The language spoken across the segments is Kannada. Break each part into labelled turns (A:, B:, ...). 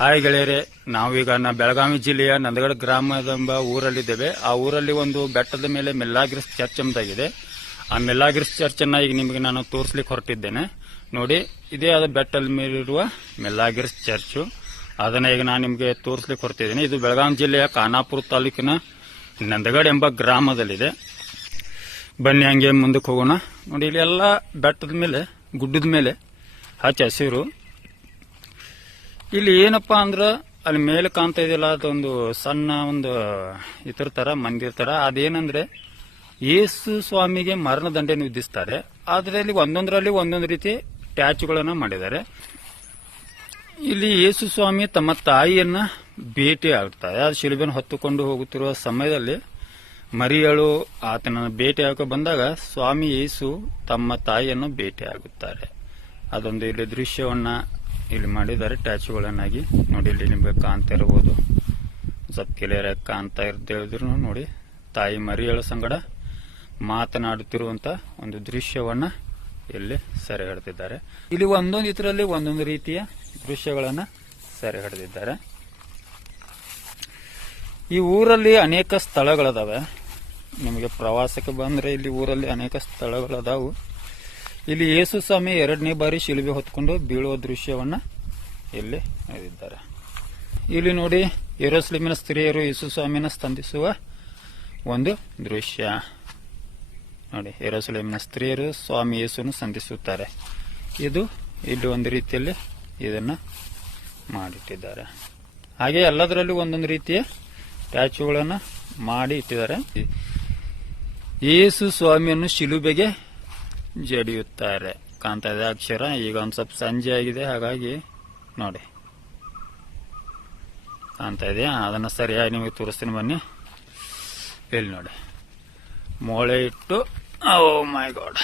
A: ಹಾಯ್ ಗೆಳೆಯರೆ, ನಾವೀಗ ನಾ ಬೆಳಗಾವಿ ಜಿಲ್ಲೆಯ ನಂದಗಡ ಗ್ರಾಮದೆಂಬ ಊರಲ್ಲಿದ್ದೇವೆ. ಆ ಊರಲ್ಲಿ ಒಂದು ಬೆಟ್ಟದ ಮೇಲೆ ಮೆಲ್ಲಾಗಿರಿಸ್ ಚರ್ಚ್ ಎಂಬುದಾಗಿದೆ ಆ ಮೆಲ್ಲಾಗಿರಿಸ್ ಚರ್ಚ್ ಅನ್ನ ಈಗ ನಿಮಗೆ ನಾನು ತೋರಿಸ್ಲಿಕ್ಕೆ ಹೊರಟಿದ್ದೇನೆ. ನೋಡಿ, ಇದೇ ಆದ ಬೆಟ್ಟದ ಮೇಲಿರುವ ಮೆಲ್ಲಾಗಿರಿಸ್ ಚರ್ಚು. ಅದನ್ನ ಈಗ ನಾನು ನಿಮಗೆ ತೋರಿಸ್ಲಿಕ್ಕೆ ಹೊರಟಿದ್ದೇನೆ. ಇದು ಬೆಳಗಾವಿ ಜಿಲ್ಲೆಯ ಖಾನಾಪುರ ತಾಲೂಕಿನ ನಂದಗಡ ಎಂಬ ಗ್ರಾಮದಲ್ಲಿದೆ. ಬನ್ನಿ ಹಂಗೆ ಮುಂದಕ್ಕೆ ಹೋಗೋಣ. ನೋಡಿ, ಇಲ್ಲಿ ಎಲ್ಲ ಬೆಟ್ಟದ ಮೇಲೆ, ಗುಡ್ಡದ ಮೇಲೆ ಹಚ್ಚ ಹಸಿರು ಇಲ್ಲಿ ಏನಪ್ಪಾ ಅಂದ್ರ ಅಲ್ಲಿ ಮೇಲೆ ಕಾಣ್ತಾ ಇದೆಯಲ್ಲ, ಅದೊಂದು ಸಣ್ಣ ಒಂದು ಇತರ ತರ, ಮಂದಿರ್ ತರ. ಅದೇನಂದ್ರೆ ಯೇಸು ಸ್ವಾಮಿಗೆ ಮರಣದಂಡೆಯನ್ನು ವಿಧಿಸ್ತಾರೆ. ಅದರಲ್ಲಿ ಒಂದೊಂದರಲ್ಲಿ ಒಂದೊಂದು ರೀತಿ ಟ್ಯಾಚುಗಳನ್ನ ಮಾಡಿದ್ದಾರೆ. ಇಲ್ಲಿ ಯೇಸು ಸ್ವಾಮಿ ತಮ್ಮ ತಾಯಿಯನ್ನ ಭೇಟಿ ಆಗ್ತಾರೆ. ಆ ಶಿಲುಬೆಯನ್ನು ಹೊತ್ತುಕೊಂಡು ಹೋಗುತ್ತಿರುವ ಸಮಯದಲ್ಲಿ ಮರಿಯಳು ಆತನ ಭೇಟಿ ಆಗ ಬಂದಾಗ ಸ್ವಾಮಿ ಯೇಸು ತಮ್ಮ ತಾಯಿಯನ್ನು ಭೇಟಿ ಆಗುತ್ತಾರೆ. ಅದೊಂದು ಇಲ್ಲಿ ದೃಶ್ಯವನ್ನ ಇಲ್ಲಿ ಮಾಡಿದ್ದಾರೆ ಟ್ಯಾಚುಗಳನ್ನಾಗಿ. ನೋಡಿ, ಇಲ್ಲಿ ನಿಮಗೆ ಕಾಣ್ತಾ ಇರ್ಬೋದು. ಸ್ವಲ್ಪ ಕ್ಲಿಯರ್ ಆಗಿ ಕಾಣ್ತಾ ಇರ್ದೇಳಿದ್ರು ನೋಡಿ. ತಾಯಿ ಮರಿಯಳ ಸಂಗಡ ಮಾತನಾಡುತ್ತಿರುವಂತ ಒಂದು ದೃಶ್ಯವನ್ನ ಇಲ್ಲಿ ಸೆರೆ ಹಿಡಿದಿದ್ದಾರೆ. ಇಲ್ಲಿ ಒಂದೊಂದು ಇದರಲ್ಲಿ ಒಂದೊಂದು ರೀತಿಯ ದೃಶ್ಯಗಳನ್ನ ಸೆರೆ ಹಿಡಿದಿದ್ದಾರೆ. ಈ ಊರಲ್ಲಿ ಅನೇಕ ಸ್ಥಳಗಳದಾವೆ. ನಿಮಗೆ ಪ್ರವಾಸಕ್ಕೆ ಬಂದ್ರೆ ಇಲ್ಲಿ ಊರಲ್ಲಿ ಅನೇಕ ಸ್ಥಳಗಳದಾವು. ಇಲ್ಲಿ ಯೇಸು ಸ್ವಾಮಿ ಎರಡನೇ ಬಾರಿ ಶಿಲುಬೆ ಹೊತ್ಕೊಂಡು ಬೀಳುವ ದೃಶ್ಯವನ್ನ ಇಲ್ಲಿ ನೋಡಿದ್ದಾರೆ. ಇಲ್ಲಿ ನೋಡಿ ಯೆರೂಸಲೇಮಿನ ಸ್ತ್ರೀಯರು ಯೇಸು ಸ್ವಾಮಿನ ಸ್ತಂಭಿಸುವ ಒಂದು ದೃಶ್ಯ. ನೋಡಿ, ಯೆರೂಸಲೇಮಿನ ಸ್ತ್ರೀಯರು ಸ್ವಾಮಿ ಯೇಸುವನ್ನು ಸಂಧಿಸುತ್ತಾರೆ ಇದು ಇಲ್ಲಿ ಒಂದು ರೀತಿಯಲ್ಲಿ ಇದನ್ನ ಮಾಡಿಟ್ಟಿದ್ದಾರೆ. ಹಾಗೆ ಎಲ್ಲದರಲ್ಲೂ ಒಂದೊಂದು ರೀತಿಯ ಸ್ಟ್ಯಾಚುಗಳನ್ನು ಮಾಡಿ ಇಟ್ಟಿದ್ದಾರೆ. ಯೇಸು ಸ್ವಾಮಿಯನ್ನು ಶಿಲುಬೆಗೆ ಜಡಿಯುತ್ತಾರೆ. ಕಾಣ್ತಾ ಇದೆ ಅಕ್ಷರ ಈಗ ಒಂದು ಸ್ವಲ್ಪ ಸಂಜೆ ಆಗಿದೆ, ಹಾಗಾಗಿ ನೋಡಿ. ಕಾಣ್ತಾ ಇದೆ ಅದನ್ನ ಸರಿಯಾಗಿ ನಿಮಗೆ ತೋರಿಸ್ತೀನಿ ಬನ್ನಿ. ಇಲ್ಲಿ ನೋಡಿ. ಮೊಳೆ ಇಟ್ಟು, ಓ ಮೈ ಗಾಡ್.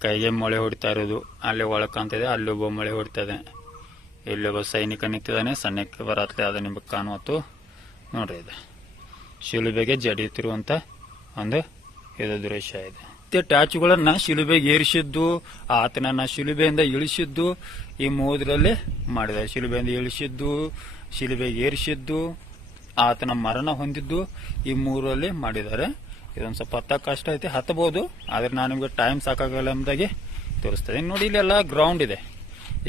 A: ಕೈಗೆ ಮೊಳೆ ಹೊಡಿತಾ ಇರೋದು. ಅಲ್ಲಿ ಒಳಗೆ ಕಾಣ್ತಾ ಇದೆ, ಅಲ್ಲಿ ಒಬ್ಬ ಮೊಳೆ ಹೊಡಿತಾ ಇದೆ. ಒಬ್ಬ ಸೈನಿಕ ನಿಂತಿದ್ದಾನೆ ಸಣ್ಣಕ್ಕೆ ಬರತ್ತೆ ಅದು ನಿಮಗೆ ಕಾಣುವತ್ತು. ನೋಡ್ರಿ ಇದು. ಶಿಲುಬೆಗೆ ಜಡಿಯುತ್ತಿರುವಂಥ ಒಂದು ಇದು ದೃಶ್ಯ ಇದೆ. ಮತ್ತೆ ಟ್ಯಾಚುಗಳನ್ನ ಶಿಲುಬೆಗೆ ಏರಿಸಿದ್ದು, ಆತನನ್ನ ಶಿಲುಬೆಯಿಂದ ಇಳಿಸಿದ್ದು, ಈ ಮೂದರಲ್ಲಿ ಮಾಡಿದ್ದಾರೆ ಶಿಲುಬೆಯಿಂದ ಇಳಿಸಿದ್ದು, ಶಿಲುಬೆಗೆ ಏರಿಸಿದ್ದು, ಆತನ ಮರಣ ಹೊಂದಿದ್ದು, ಈ ಮೂರಲ್ಲಿ ಮಾಡಿದ್ದಾರೆ. ಇದೊಂದು ಸ್ವಲ್ಪ ಹತ್ತ ಕಷ್ಟ ಐತೆ, ಹತ್ತಬಹುದು, ಆದ್ರೆ ನಾನು ನಿಮ್ಗೆ ಟೈಮ್ ಸಾಕಾಗಲ್ಲ ಎಂಬುದಾಗಿ ತೋರಿಸ್ತೇನೆ. ನೋಡಿ ಇಲ್ಲೆಲ್ಲ ಗ್ರೌಂಡ್ ಇದೆ.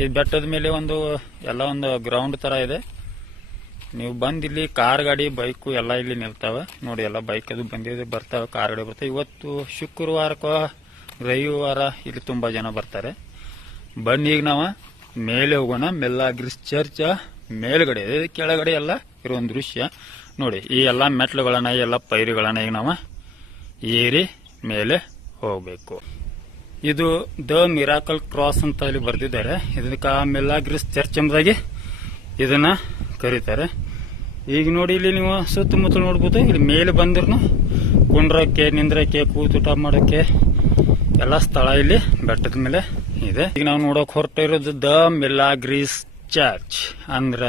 A: ಈ ಬೆಟ್ಟದ ಮೇಲೆ ಒಂದು, ಎಲ್ಲ ಒಂದು ಗ್ರೌಂಡ್ ತರ ಇದೆ. ನೀವು ಬಂದ್ ಇಲ್ಲಿ ಕಾರ್ ಗಾಡಿ, ಬೈಕು ಎಲ್ಲ ಇಲ್ಲಿ ನಿಲ್ತಾವ. ನೋಡಿ, ಎಲ್ಲ ಬೈಕ್ ಅದು ಬಂದಿದೆ, ಬರ್ತಾವೆ, ಕಾರ್ ಗಾಡಿ ಬರ್ತಾವೆ. ಇವತ್ತು ಶುಕ್ರವಾರಕ್ಕೋ, ರವಿವಾರ ಇಲ್ಲಿ ತುಂಬಾ ಜನ ಬರ್ತಾರೆ. ಬನ್ನಿ ಈಗ ನಾವು, ಮೇಲೆ ಹೋಗೋಣ. ಮೆಲ್ಲಾಗ್ರಿಸ್ ಚರ್ಚ್, ಮೇಲ್ಗಡೆ ಕೆಳಗಡೆ ಎಲ್ಲ ಇರೋ ಒಂದು ದೃಶ್ಯ. ನೋಡಿ, ಈ ಎಲ್ಲ ಮೆಟ್ಲುಗಳನ್ನ ಎಲ್ಲ ಪೈರುಗಳನ್ನ ಈಗ ನಾವು ಏರಿ ಮೇಲೆ ಹೋಗ್ಬೇಕು. ಇದು ದ ಮಿರಾಕಲ್ ಕ್ರಾಸ್ ಅಂತ ಇಲ್ಲಿ ಬರೆದಿದ್ದಾರೆ. ಇದಕ್ಕೆ ಮೆಲ್ಲಾಗ್ರಿಸ್ ಚರ್ಚ್ ಎಂಬುದಾಗಿ ಇದನ್ನ ಕರೀತಾರೆ. ಈಗ ನೋಡಿ ಇಲ್ಲಿ ನೀವು ಸುತ್ತಮುತ್ತ ನೋಡ್ಬೋದು, ಇಲ್ಲಿ ಮೇಲೆ ಬಂದ್ರೂ ಕುಂಡ್ರಕ್ಕೆ, ನಿಂದ್ರಕ್ಕೆ, ಕೂತೂಟ ಮಾಡೋಕ್ಕೆ ಎಲ್ಲ ಸ್ಥಳ ಇಲ್ಲಿ ಬೆಟ್ಟದ ಮೇಲೆ ಇದೆ. ಈಗ ನಾವು ನೋಡೋಕೆ ಹೊರಟಿರೋದು ದ ಮಿಲಾಗ್ರೀಸ್ ಚರ್ಚ್ ಅಂದ್ರ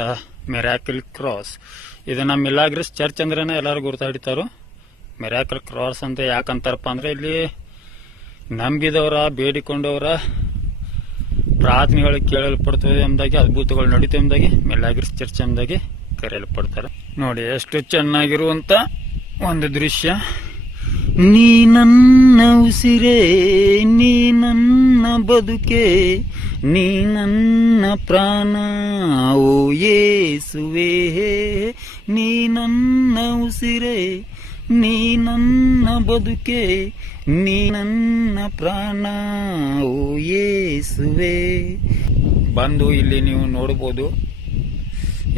A: ಮೆರಾಕಲ್ ಕ್ರಾಸ್. ಇದನ್ನ ಮಿಲಾಗ್ರೀಸ್ ಚರ್ಚ್ ಅಂದ್ರೆ ಎಲ್ಲರೂ ಗುರುತಾಡಿತಾರು. ಮಿರಾಕಲ್ ಕ್ರಾಸ್ ಅಂತ ಯಾಕಂತಾರಪ್ಪ ಅಂದ್ರೆ ಇಲ್ಲಿ ನಂಬಿದವರ, ಬೇಡಿಕೊಂಡವರ ಪ್ರಾರ್ಥನೆಗಳು ಕೇಳಲ್ಪಡ್ತದೆ ಎಂಬುದಾಗಿ ಅದ್ಭುತಗಳು ನಡೀತು ಎಂಬುದಾಗಿ ಮೆಲ್ಲಾಗಿರ್ಸ್ ಚರ್ಚ್ ಎಂಬುದಾಗಿ ಕರೆಯಲ್ಪಡ್ತಾರೆ. ನೋಡಿ, ಎಷ್ಟು ಚೆನ್ನಾಗಿರುವಂತ ಒಂದು ದೃಶ್ಯ. ನೀ ನನ್ನ ಉಸಿರೇ, ನೀ ನನ್ನ ಬದುಕೆ, ನೀ ನನ್ನ ಪ್ರಾಣ, ಓ ಯೇಸುವೆ, ನೀ ನನ್ನ ಉಸಿರೇ. ನೀ ನನ್ನ ಬದುಕೆ, ನೀ ನನ್ನ ಪ್ರಾಣ, ಓ ಯೇಸುವೆ. ಬಂದು ಇಲ್ಲಿ ನೀವು ನೋಡಬಹುದು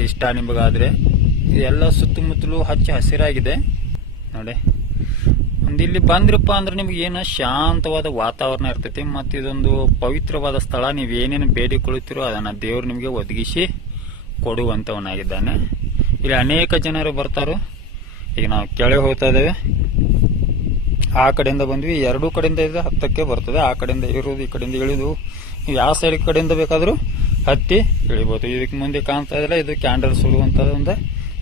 A: ಇಷ್ಟ ನಿಮಗಾದ್ರೆ. ಎಲ್ಲ ಸುತ್ತಮುತ್ತಲು ಹಚ್ಚ ಹಸಿರಾಗಿದೆ. ನೋಡಿ. ಒಂದು ಇಲ್ಲಿ ಬಂದ್ರಪ್ಪ ಅಂದ್ರೆ ನಿಮ್ಗೆ ಏನ ಶಾಂತವಾದ ವಾತಾವರಣ ಇರ್ತೈತಿ, ಮತ್ತು ಇದೊಂದು ಪವಿತ್ರವಾದ ಸ್ಥಳ. ನೀವು ಏನೇನು ಬೇಡಿಕೊಳ್ಳುತ್ತೀರೋ ಅದನ್ನ ದೇವ್ರು ನಿಮಗೆ ಒದಗಿಸಿ ಕೊಡುವಂತವನಾಗಿದ್ದಾನೆ. ಇಲ್ಲಿ ಅನೇಕ ಜನರು ಬರ್ತಾರೋ. ಈಗ ನಾವು ಕೆಳಗೆ ಹೋಗ್ತಾ ಇದ್ದೇವೆ. ಆ ಕಡೆಯಿಂದ ಬಂದ್ವಿ. ಎರಡೂ ಕಡೆಯಿಂದ ಇದು ಹತ್ತಕ್ಕೆ ಬರ್ತದೆ. ಆ ಕಡೆಯಿಂದ ಇರೋದು ಈ ಕಡೆಯಿಂದ ಇಳಿದು ಯಾವ ಸೈಡ್ ಕಡೆಯಿಂದ ಬೇಕಾದರೂ ಹತ್ತಿ ಇಳಿಬೋದು. ಇದಕ್ಕೆ ಮುಂದೆ ಕಾಣ್ತಾ ಇದ್ರೆ ಇದು ಕ್ಯಾಂಡಲ್ ಸುಡುವಂಥದ್ದು ಒಂದು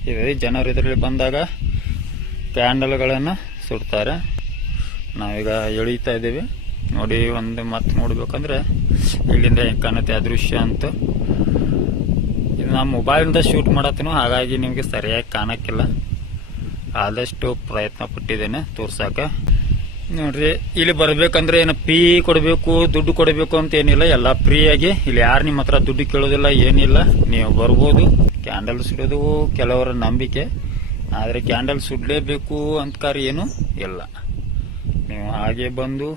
A: ಇದೆ. ಜನರು ಇದರಲ್ಲಿ ಬಂದಾಗ ಕ್ಯಾಂಡಲ್ಗಳನ್ನು ಸುಡ್ತಾರೆ. ನಾವೀಗ ಎಳೀತಾ ಇದ್ದೀವಿ. ನೋಡಿ, ಒಂದು ಮತ್ತೆ ನೋಡ್ಬೇಕಂದ್ರೆ ಇಲ್ಲಿಂದ ಕಾಣುತ್ತೆ ಅದೃಶ್ಯ ದೃಶ್ಯ ಅಂತ. ಇದು ನಮ್ಮ ಮೊಬೈಲಿಂದ ಶೂಟ್ ಮಾಡತ್ತೀನೋ, ಹಾಗಾಗಿ ನಿಮಗೆ ಸರಿಯಾಗಿ ಕಾಣಕ್ಕಿಲ್ಲ. ಆದಷ್ಟು ಪ್ರಯತ್ನ ಪಟ್ಟಿದ್ದೇನೆ, ತೋರ್ಸಾಕ. ನೋಡ್ರಿ, ಇಲ್ಲಿ ಬರ್ಬೇಕಂದ್ರೆ ಏನು ಫೀ ಕೊಡಬೇಕು, ದುಡ್ಡು ಕೊಡಬೇಕು ಅಂತ ಏನಿಲ್ಲ, ಎಲ್ಲ ಫ್ರೀ ಆಗಿ. ಇಲ್ಲಿ ಯಾರು ನಿಮ್ಮ ಹತ್ರ ದುಡ್ಡು ಕೇಳೋದಿಲ್ಲ, ಏನಿಲ್ಲ, ನೀವು ಬರ್ಬೋದು. ಕ್ಯಾಂಡಲ್ ಸುಡೋದು ಕೆಲವರ ನಂಬಿಕೆ. ಆದರೆ ಕ್ಯಾಂಡಲ್ ಸುಡಲೇಬೇಕು ಅಂತಕಾರ ಏನು ಇಲ್ಲ. ನೀವು ಹಾಗೆ ಬಂದು,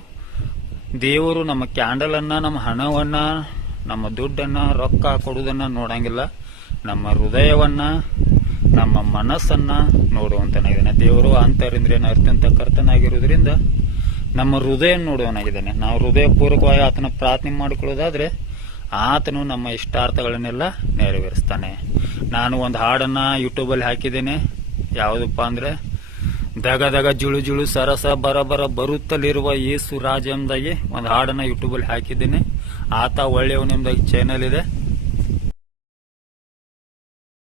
A: ದೇವರು ನಮ್ಮ ಕ್ಯಾಂಡಲ್ ಅನ್ನ, ನಮ್ಮ ಹಣವನ್ನ, ನಮ್ಮ ದುಡ್ಡನ್ನ ರೊಕ್ಕ ಕೊಡುವುದನ್ನ ನೋಡಂಗಿಲ್ಲ. ನಮ್ಮ ಹೃದಯವನ್ನ ನಮ್ಮ ಮನಸ್ಸನ್ನ ನೋಡುವಂತನಾಗಿದ್ದಾನೆ ದೇವರು ಅಂತರಿಂದ್ರಿಯನ್ನು ಅರ್ಥಂತ ಕರ್ತನಾಗಿರುವುದರಿಂದ ನಮ್ಮ ಹೃದಯ ನೋಡುವನಾಗಿದ್ದಾನೆ ನಾವು ಹೃದಯ ಪೂರ್ವಕವಾಗಿ ಆತನ ಪ್ರಾರ್ಥನೆ ಮಾಡಿಕೊಳ್ಳೋದಾದ್ರೆ ಆತನು ನಮ್ಮ ಇಷ್ಟಾರ್ಥಗಳನ್ನೆಲ್ಲ ನೆರವೇರಿಸ್ತಾನೆ. ನಾನು ಒಂದು ಹಾಡನ್ನ ಯೂಟ್ಯೂಬಲ್ಲಿ ಹಾಕಿದ್ದೇನೆ. ಯಾವುದಪ್ಪ ಅಂದ್ರೆ ದಗ ದಗ ಜುಳು ಜುಳು ಸರಸ ಬರ ಬರ ಬರುತ್ತಲಿರುವ ಯೇಸು ರಾಜ ಎಂಬುದಾಗಿ ಒಂದು ಹಾಡನ್ನ ಯೂಟ್ಯೂಬಲ್ಲಿ ಹಾಕಿದ್ದೀನಿ. ಆತ ಒಳ್ಳೆಯವನೆಂಬುದಾಗಿ ಚಾನಲ್ ಇದೆ.